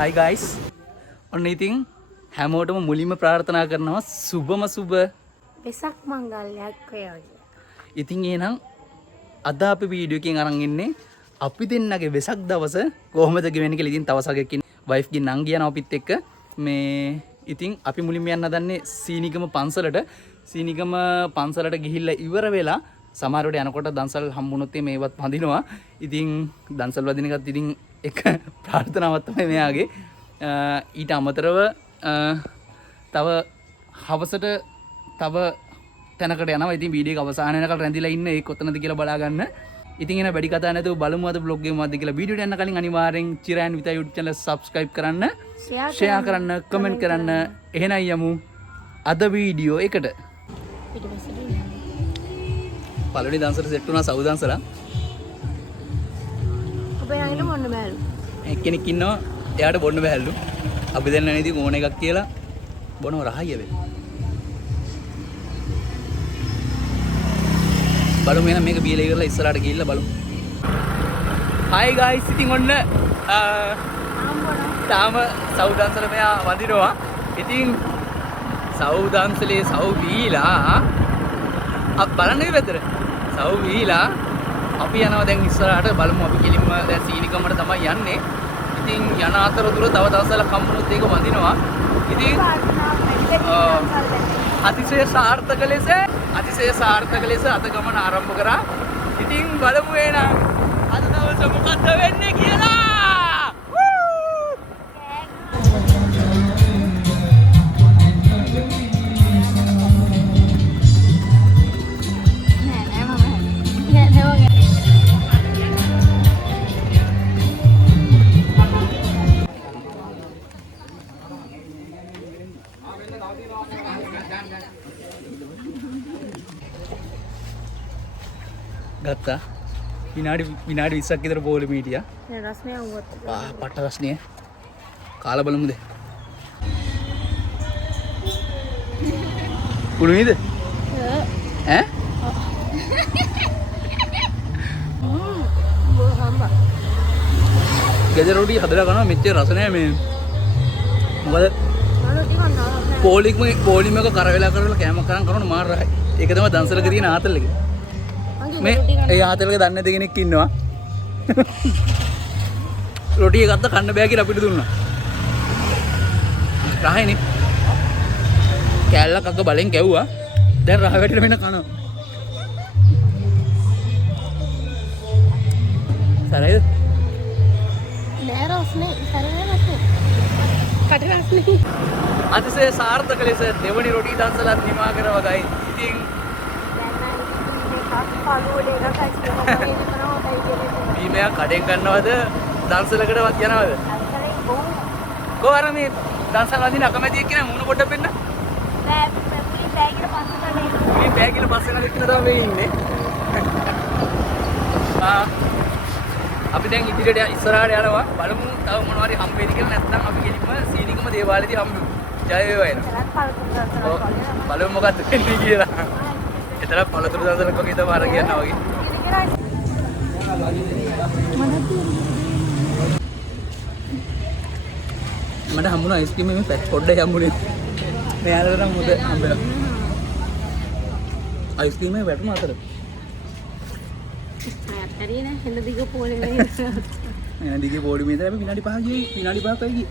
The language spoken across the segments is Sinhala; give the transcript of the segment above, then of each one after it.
Hi guys. ඔන්න ඉතින් හැමෝටම මුලින්ම ප්‍රාර්ථනා කරනවා සුබම සුබ වෙසක් මංගල්‍යයක් වේවා. ඉතින් එහෙනම් අද අපි වීඩියෝ එකකින් අරන් ඉන්නේ අපි දෙන්නගේ වෙසක් දවස කොහොමද ගෙවෙන්නේ කියලා. ඉතින් තවසකයක් ඉන්නේ වයිෆ් ගේ නං ගියනවා අපිත් එක්ක. මේ ඉතින් අපි මුලින්ම යන්න හදන්නේ සීනිගම පන්සලට. සීනිගම පන්සලට ගිහිල්ලා ඉවර වෙලා සමහරවිට යනකොට දන්සල් හම්බුනොත් මේවත් වඳිනවා. ඉතින් දන්සල් වදින එකත් ඉතින් එක ප්‍රාර්ථනාවක් තමයි මෙයාගේ. ඊට අමතරව තව හවසට තව තැනකට යනවා. ඉතින් වීඩියෝ එක අවසාන වෙනකල් රැඳිලා ඉන්න ඒ කොතනද කියලා බලා ගන්න. ඉතින් එන වැඩි කතා නැතුව බලමු අද vlog එක මොකද්ද කියලා. වීඩියෝට යන්න කලින් අනිවාර්යෙන් චිරයන් විතා YouTube channel subscribe කරන්න, share කරන්න, comment කරන්න. එහෙනම් යමු අද වීඩියෝ එකට. පළවෙනි දන්සල සෙට් වුණා සව් දන්සලා. ඔබ යන්නේ මොන්න බෑලු. එක්කෙනෙක් ඉන්නවා එයාට බොන්න බෑලු. අපි දෙන්න නේද ඕන එකක් කියලා බොනව රහයිය වෙයි. බලමු එහෙනම් මේක බීලා ඉවරලා ඉස්සරහට ගිහිල්ලා බලමු. Hi guys ඉතින් ඔන්න තාම සව් දන්සල මෙයා වඳිනවා. ඉතින් සව් දන්සලේ සව් බීලා බලන්න ඉවතර සව් බීලා අපි යනවා දැන් ඉස්සරහට බලමු. අපි කෙලින්ම දැන් සීනිකමට තමයි යන්නේ. ඉතින් යන අතරතුර තව දවසක් හම්බුනොත් ඒක වඳිනවා. ඉතින් අතිශය සාර්ථක ලෙස අද ගමන ආරම්භ කරා. ඉතින් බලමු එහෙනම් අද දවසේ මොකද වෙන්නේ කියලා. ගත්තා විනාඩි 20ක් විතර පොලිම හිටියා. නෑ රස්නේ වුවත්. පට්ට රස්නේ. කාලා බලමුද? කුළු නේද? ඈ? ගෙදර රොටි හදලා කරනවා මෙච්චර රස නෑ මේ. මොකද? පොලිම එක කර වෙලා කෑම කරන මාර රහයි. ඒක තමයි දන්සලක තියෙන ආතල් එක. මේ ඒ ආතලක දන්නේ නැති කෙනෙක් ඉන්නවා. රොටි එකක් ගන්න බෑ කියලා අපිට දුන්නා. රහයිනේ. කෑල්ලක් අක්ක බලෙන් කැව්වා. දැන් රහ වැටිලා වෙන කනවා. සරයිද? නෑ රස්නේ සරේ රස්නේ. කටේ රස්නේ. අතිශය සාර්ථක ලෙස දෙවනි රොටි දන්සලත් නිමා කරව ගයි. ඉතින් බීමයක් කඩෙන් ගන්නවද දන්සලකටවත් යනවද? කොහොම අර මේ දන්සල වදින අකමැතියෙක් කියන මූණ පොඩ්ඩක් පෙන්න. මේ බෑගිල පස්සේ නැගිටින තමයි ඉන්නේ. අපි දැන් ඉදිරියට ඉස්සරහට යනවා. බලමු තව මොනවා හරි හම්බ වෙයිද කියලා. නැත්නම් අපි ගෙලින්ම සීනිකම දේවාලයේදී හම්බෙමු. ජය වේවා එන. බලමු මොකක්ද වෙන්නේ කියලා. එතන පළතුරු දන්සලක් වගේ තමයි අර කියනවා වගේ. මට හම්බුණා අයිස්ක්‍රීම් මේ පැක් පොඩ්ඩක් හම්බුනේ. මෙයාලට නම් මුද හම්බෙලා. අයිස්ක්‍රීම් එක වැටුණා අතර. හරි නේ හෙළ දිග පොලේ නේ. එන දිගේ පොඩි මේතර අපි විනාඩි 5 ගියේ. විනාඩි 5ක් වෙයි ගියේ.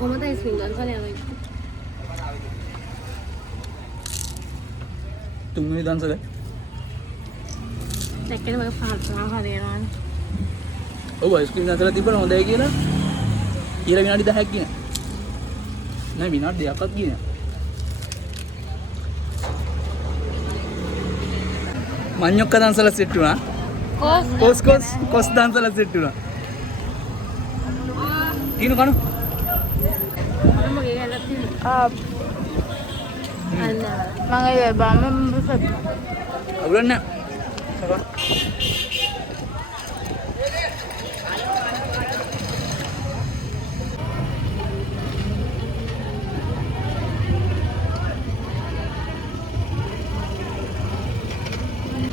කොහමද අයිස්ක්‍රීම් ගන්න යන්නේ? තුන්වෙනි දන්සල. දැක්කේ මම ප්‍රාර්ථනා හරියනවානේ. ඔව් අයිස්ක්‍රීම් දන්සල තිබ්බම හොඳයි කියලා. ඊළ විනාඩි 10ක් ගියා. නෑ විනාඩි 2ක්වත් ගියා. මඤ්ඤොක්ක දන්සල සෙට් වුණා. කොස් දන්සල සෙට් වුණා. ඊනු කණු. මගේ ගැලක් තියෙනවා. මම ඒ බාම බුසත්. අවුලන්න.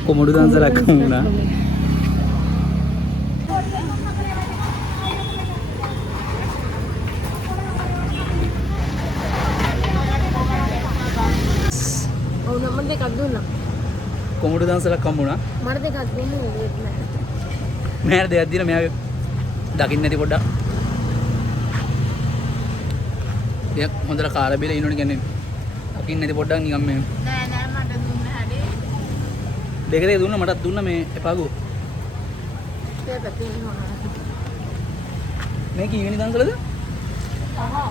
කොමඩු දන්සලක් වුණා. කොමුඩු දන්සලක් හම්බුණා. මට දෙකක් දෙන්න ඕනේ නෑ. මෙයාට දෙයක් දීලා මෙයා දකින්න නැති පොඩ්ඩක්. දෙයක් හොඳට කාලා බීලා ඉන්නෝනේ කියන්නේ. දකින්න නැති පොඩ්ඩක් නිකන් මේ. නෑ මට දුන්න හැටි. දෙක දුන්නා මටත් දුන්නා මේ එපාගෝ. ඒක තියෙනවා. මේ කීවෙනි දන්සලද? අහහ.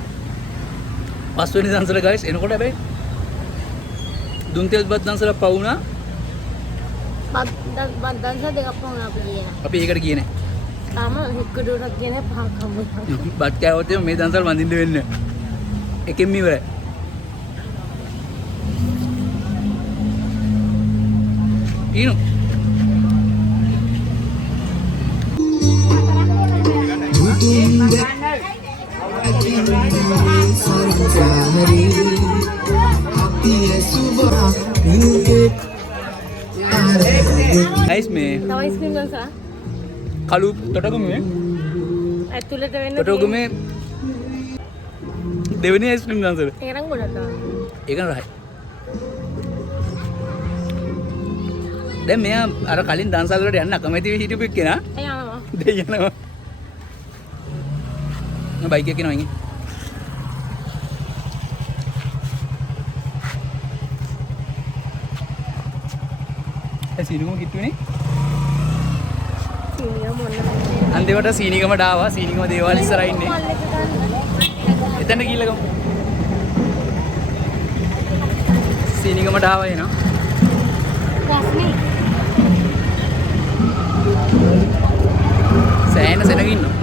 5 වෙනි දන්සල ගයිස් එනකොට හැබැයි දුන් තෙල් බත් දන්සල පවුණා. බත් දන්සල දෙකක් වුණා අපි කියන. අපි ඒකට ගියේ නෑ. තාම හික්කඩුවටත් කියන්නේ පහක් හම්බුනා. බත් කෑවොත් මේ දන්සල් වඳින්න වෙන්නේ. එකෙන් ඉවරයි. ඊනු guys මේ තව අයිස්ක්‍රීම් ගන්නවා. කළු තොටගමුවේ ඇතුළට වෙන්න තොටගමුවේ දෙවෙනි අයිස්ක්‍රීම් දන්සල. ඒක නම් ගොඩක් තමයි. ඒක නරයි. දැන් මෙයා අර කලින් දන්සල් වලට යන්න අකමැති වෙ හිටපු එක්කෙනා යනවා. දෙයනවා. මම බයික් එකේ යනවා ඉන්නේ. සීනිගම කිට්ටුනේ සීනියම මොන්න අන්තිමට සීනිගමට ආවා. සීනිගම දේවාල ඉස්සරහා ඉන්නේ. එතන ගිහලා ගමු. සීනිගමට ආවා එනවා. රස්නේ සෑහෙන සෙනග ඉන්නවා.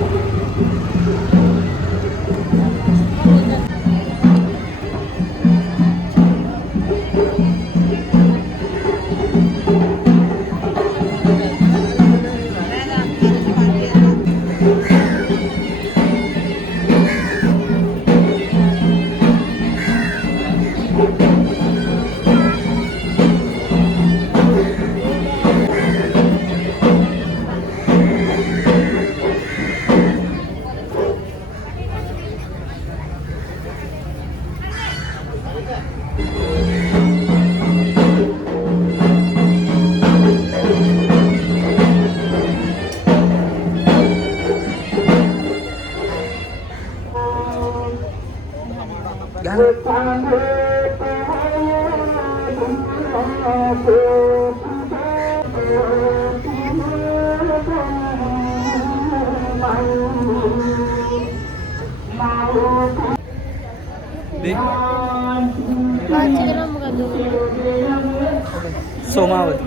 සෝමාවති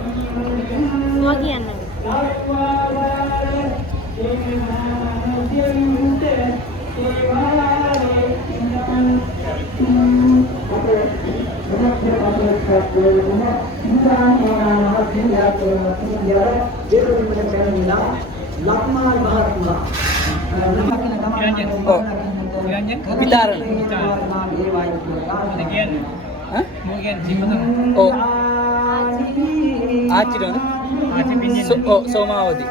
මොකක්ද කියන්නේ? Bitaran. Hah? Oh. Aci dong. Oh, Somawati.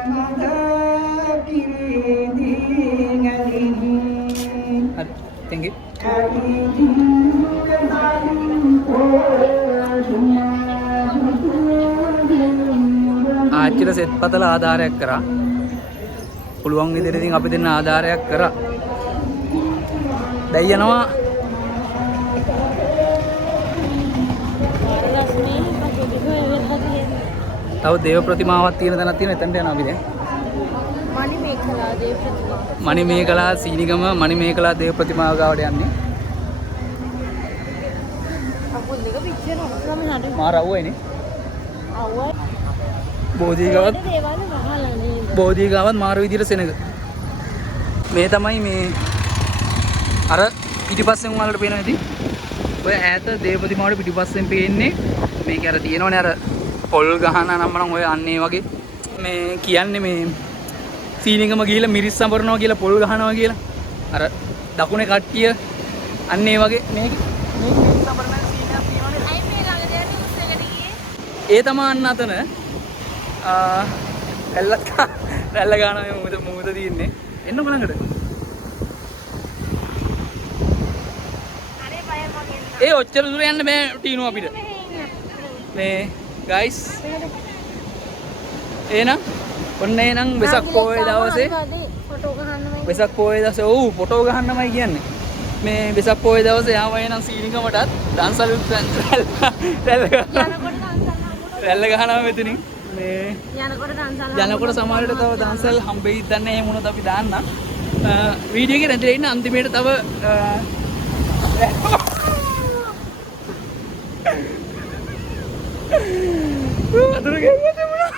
Thank you. ආච්චිට සෙත් පතල ආධාරයක් කරා. පුළුවන් විදිහට ඉතින් අපි දෙන්න ආධාරයක් කරා. දැන් යනවා තව දේව ප්‍රතිමාවක් තියෙන තැනක් තියෙන එතනට යනවා අපි දැන්. මණිමේකලා දේව ප්‍රතිමා. මණිමේකලා සීනිගම මණිමේකලා දේව ප්‍රතිමාව ගාවට යන්නේ. අකුල් දෙක පිච්චෙනවා. නම් හරි. මාර අවුවයිනේ. අවුවයි. බෝධිගාවත් දේවාලේ වහලා නේද? බෝධිගාවත් මාර විදිහට සෙනග. මේ තමයි මේ අර පිටිපස්සෙන් වලට පේනවා ඉතින්. ඔය ඈත දේව ප්‍රතිමාවට පිටිපස්සෙන් පේන්නේ මේක අර තියෙනවනේ අර පොල් ගහන නම් ඔය අන්නේ වගේ මේ කියන්නේ මේ සීනිගම ගිහිල්ලා මිරිස් සම්බරනවා කියලා පොල් ගහනවා කියලා අර දකුණේ කට්ටිය අන්නේ වගේ මේක මිරිස් සම්බරන සීනයක් තියෙනවනේ. අයි මේ ළඟ දෙන නිවුස් එකට ගියේ. ඒ තමයි අන්න අතන රැල්ල ගාන මේ මුහුද තියෙන්නේ. එන්න බලංගට. අනේ බය මගෙන්. ඒ ඔච්චර දුර යන්න බෑ ටීනු අපිට. මේ ගයිස් එහෙනම් ඔන්න එහෙනම් වෙසක් පොයේ දවසේ ෆොටෝ ගහන්නමයි. වෙසක් පොයේ දවසේ ඔව් ෆොටෝ ගහන්නමයි කියන්නේ. මේ වෙසක් පොයේ දවසේ ආව එහෙනම් සීනිකමටත් දන්සල් රැල්ල ගහනවා මෙතනින්. මේ යනකොට සමහරවිට තව දන්සල් හම්බෙයිද දන්නේ නැහැ. එහෙම වුණොත් අපි දාන්නම්. වීඩියෝ එකේ රැඳිලා ඉන්න අන්තිමේට තව වතුර ගෙවුවා තිබුණා.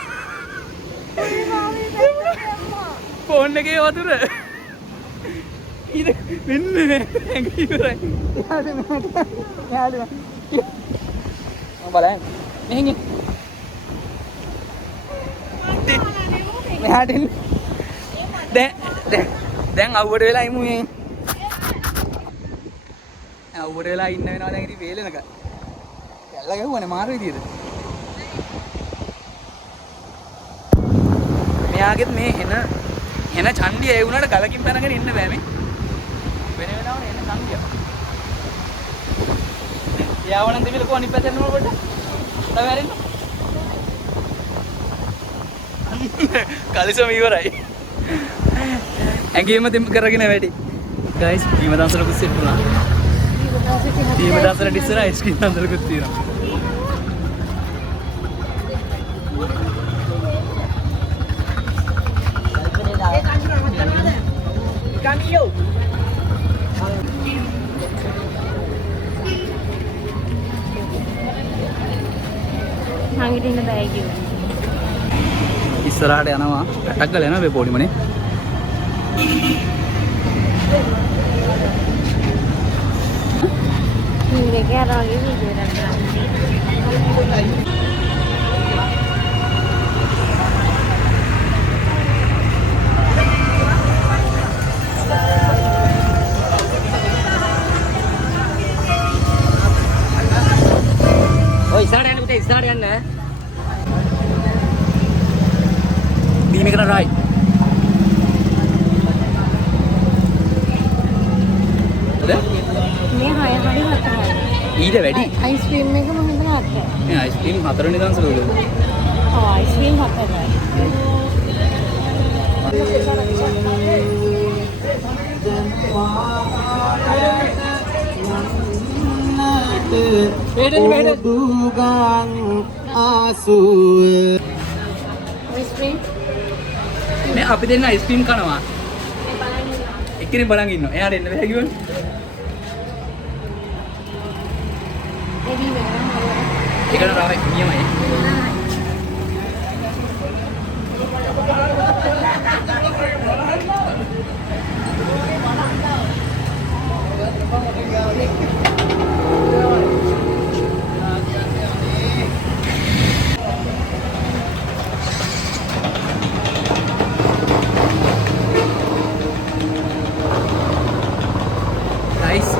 ෆෝන් එකේ වතුර. ඉත වෙන්නේ නැහැ ඉවරයි. යාළුවා. බලන්න. මෙහෙන් ඉන්න. මෙහාට එන්න. දැන් අවුවට වෙලා ඉමු මේ. අවුවට වෙලා ඉන්න වෙනවා දැන් ඉතින් වේලෙනක. කැල්ල ගැහුවානේ මාරු විදියට. මෙයාගෙත් මේ එන චණ්ඩිය ඒ වුණාට ගලකින් පැනගෙන ඉන්න බෑ මේ. වෙන වෙනවනේ එන චණ්ඩිය. යාවනම් දෙවිල කොහොනිත් පැත්තට යනවා පොඩ්ඩක්. තව හැරෙන්න. කලිසම ඉවරයි. ඇඟේම දෙම් කරගෙන වැඩි. ගයිස් බීම දන්සලකුත් සෙට් වුණා. බීම දන්සලට ඉස්සර අයිස්ක්‍රීම් දන්සලකුත් තියෙනවා. Camilo. හංගිටින්න බෑ කිව්වා. ඉස්සරහට යනවා. රටක් ගල යනවා මේ පොඩිමනේ. මේක ආරෝගේ වීඩියෝ එකක් ගන්න. ඉස්සරහට යන්න. බීම එකට රයි. මේ 6 හරි 7යි. ඊට වැඩි. අයිස්ක්‍රීම් එක මම හිතනවා 8යි. මේ අයිස්ක්‍රීම් 4 වෙනි දවස් වල. ඔව් අයිස්ක්‍රීම් 7යි. දුගන් ආසුව. අයිස්ක්‍රීම් මේ අපි දෙන්න අයිස්ක්‍රීම් කනවා. එක්කෙනෙක් බලන් ඉන්නවා. එයාට එන්න බෑ කිව්වනේ. එවි වෙනවා. ඒකට රාවයි නියමයි.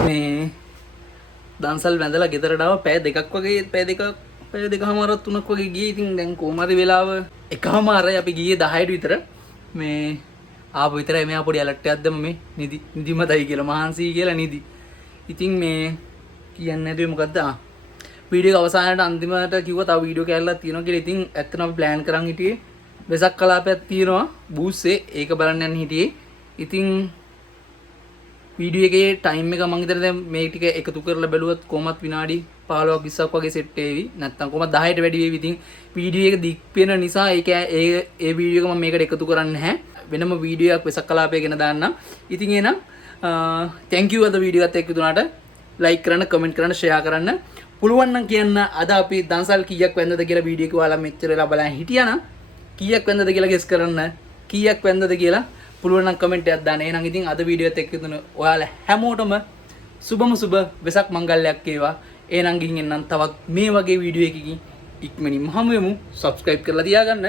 මේ දන්සල් වැඳලා ගෙදරට ආව පැය දෙකක් වගේ පැය දෙකමාරක් තුනක් වගේ ගියේ. ඉතින් දැන් කොහම හරි වෙලාව එකමාරයි අපි ගියේ 10ට විතර. මේ ආපු විතරයි මෙයා පොඩි ඇලර්ට් එකක් දැම්ම මේ නිදිමතයි කියලා මහන්සි කියලා නිදි. ඉතින් මේ කියන්නේ නැතුවේ මොකද්ද? වීඩියෝ එක අවසානයේ අන්තිමට කිව්වා තව වීඩියෝ කැල්ලක් තියෙනවා කියලා. ඉතින් ඇත්තටම අපි ප්ලෑන් කරන් හිටියේ වෙසක් කලාපයක් තියෙනවා බූස්සේ. ඒක බලන්න යන්න හිටියේ. ඉතින් වීඩියෝ එකේ ටයිම් එක මම හිතන්නේ දැන් මේ ටික එකතු කරලා බැලුවොත් කොහොමත් විනාඩි 15ක් 20ක් වගේ සෙට් වෙවි. නැත්නම් කොහොමද 10ට වැඩි වෙවි. ඉතින් වීඩියෝ එක දික් වෙන නිසා ඒ වීඩියෝ එක මම මේකට එකතු කරන්නේ නැහැ. වෙනම වීඩියෝ එකක් වෙසක් කලාපය ගැන දාන්නම්. ඉතින් එහෙනම් thank you අද වීඩියෝ එකත් එක්ක දුනාට like කරන්න, comment කරන්න, share කරන්න. පුළුවන් නම් කියන්න අද අපි දන්සල් කීයක් වැන්දද කියලා වීඩියෝ එක ඔයාලා මෙච්චර වෙලා බලන් හිටියානම් කීයක් වැන්දද කියලා guess කරන්න. කීයක් වැන්දද කියලා පුළුවන් නම් කමෙන්ට් එකක් දාන්න. එහෙනම් ඉතින් අද වීඩියෝ එකත් එක්ක තුන ඔයාලා හැමෝටම සුබම සුබ වෙසක් මංගල්‍යයක් වේවා. එහෙනම් ගිහින් එන්නම් තවත් මේ වගේ වීඩියෝ එකකින් ඉක්මනින්ම හමු වෙමු. subscribe කරලා තියාගන්න.